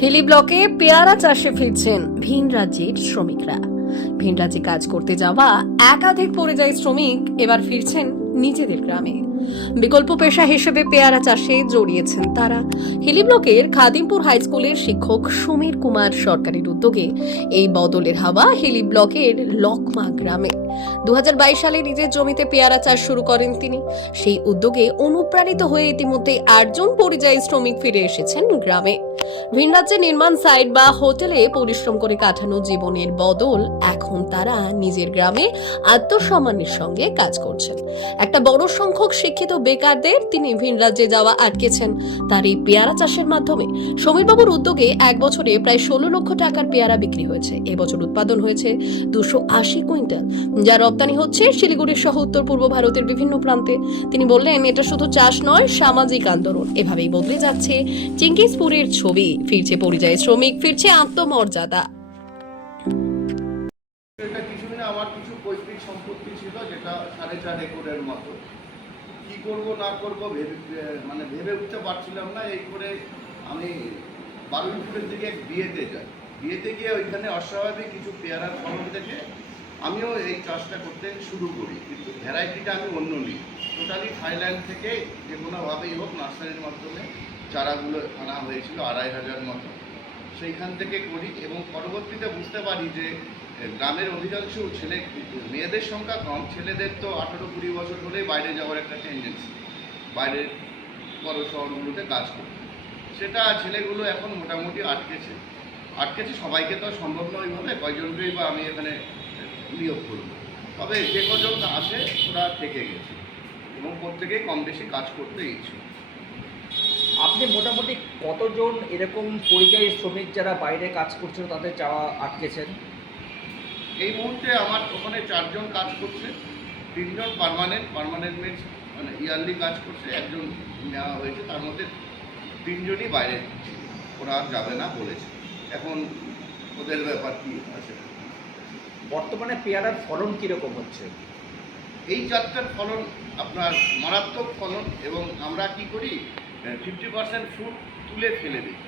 হিলি ব্লকে পেয়ারা চাষে ফিরছেন ভিন রাজ্যের শ্রমিকরা। ভিন রাজ্যে কাজ করতে যাওয়া একাধিক পরিযায়ী শ্রমিক এবার ফিরছেন নিজেদের গ্রামে। বিকল্প পেশা হিসেবে পেয়ারা চাষে জড়িয়েছেন তারা। হিলি ব্লকের খাদিমপুর হাই স্কুলের শিক্ষক সমীর কুমার সরকারের উদ্যোগে এই বদলের হাওয়া হিলি ব্লকের লকমা গ্রামে। দু হাজার বাইশ সালে নিজের জমিতে পেয়ারা চাষ শুরু করেন তিনি। সেই উদ্যোগে অনুপ্রাণিত হয়ে ইতিমধ্যে আটজন পরিযায়ী শ্রমিক ফিরে এসেছেন গ্রামে। ভিন রাজ্যে নির্মাণ সাইট বা হোটেলে পরিশ্রম করে কাটানো জীবনের বদল এখন তারা নিজের গ্রামে আত্মসম্মানের সঙ্গে কাজ করছেন। একটা বড় সংখ্যক শিক্ষিত বেকারদের তিনি ভিন রাজ্যে যাওয়া আটকেছেন। তার এই পেয়ারা চাষের মাধ্যমে সমীরবাবুর উদ্যোগে এক বছরে প্রায় ষোলো লক্ষ টাকার পেয়ারা বিক্রি হয়েছে। এবছর উৎপাদন হয়েছে দুশো আশি কুইন্টাল। যা রপ্তানি হচ্ছে শিলিগুড়ি সহ উত্তর পূর্ব ভারতের বিভিন্ন প্রান্তে। তিনি বললেন, এটা শুধু চাষ নয়, সামাজিক আন্দোলন। এভাবেই বদলে যাচ্ছে চিঙ্কিসপুরের ছবি। ফিরছে পরিযায়ী শ্রমিক, ফিরছে আত্মমর্যাদা। আমার কিছু পৈতৃক সম্পত্তি ছিল, যেটা সাড়ে চার একরের মতো। কি করব, না করব, ভেবে মানে ভেবে উঠতে পারছিলাম না, এই করে আমি বারুইপুরের দিকে বিয়েতে যাই। বিয়েতে গিয়ে ওইখানে অস্বাভাবিক কিছু পেয়ারার ফলন দেখে আমিও এই চাষটা করতে শুরু করি, কিন্তু ভ্যারাইটিটা আমি অন্য নিই। টোটালি থাইল্যান্ড থেকে যে কোনোভাবেই হোক নার্সারির মাধ্যমে চারাগুলো আনা হয়েছিল আড়াই হাজার মতো। সেইখান থেকে করি এবং পরবর্তীতে বুঝতে পারি যে গ্রামের অধিকাংশ ছেলে, মেয়েদের সংখ্যা কম। ছেলেদের তো আঠেরো কুড়ি বছর হলেই বাইরে যাওয়ার একটা টেন্ডেন্সি বাইরের বড় শহরগুলোতে কাজ করতে সেটা ছেলেগুলো এখন মোটামুটি আটকেছে। আটকেছে সবাইকে তো সম্ভব নয় ওইভাবে কয়জনকেই বা আমি এখানে নিয়োগ করব। তবে যে কজন আসে, ওরা থেকে গেছে। এবং প্রত্যেকেই কম বেশি কাজ করতে ইচ্ছুক। আপনি মোটামুটি কতজন এরকম পরিযায়ী শ্রমিক যারা বাইরে কাজ করছিল তাদের যাওয়া আটকেছেন? এই মুহূর্তে আমার ওখানে চারজন কাজ করছে তিনজন পার্মানেন্ট পার্মানেন্ট মিনস মানে ইয়ারলি কাজ করছে একজন নেওয়া হয়েছে তার মধ্যে তিনজনই বাইরে ওরা আর যাবে না বলেছে। এখন ওদের ব্যাপার কী আছে? বর্তমানে পেয়ারার ফলন কীরকম হচ্ছে? এই জাতটার ফলন আপনার মারাত্মক ফলন এবং আমরা কি করি? ফিফটি পার্সেন্ট ফ্রুট তুলে ফেলে দিই।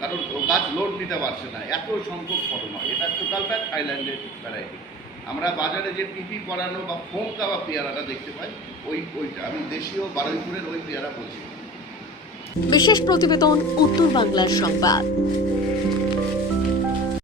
কারণ গাছ লোড নিতে পারছে না, এত সংখ্যক ফটো নয়। এটা প্যাক থাইল্যান্ডের ভ্যারাইটি আমরা বাজারে যে পিপি পরানো বা ফোম দেওয়া পেয়ারাটা দেখতে পাই, ওই, ওইটা। আমি দেশীয় বারুইপুরের ওই পেয়ারা বলছি। বিশেষ প্রতিবেদন উত্তর বাংলার সংবাদ।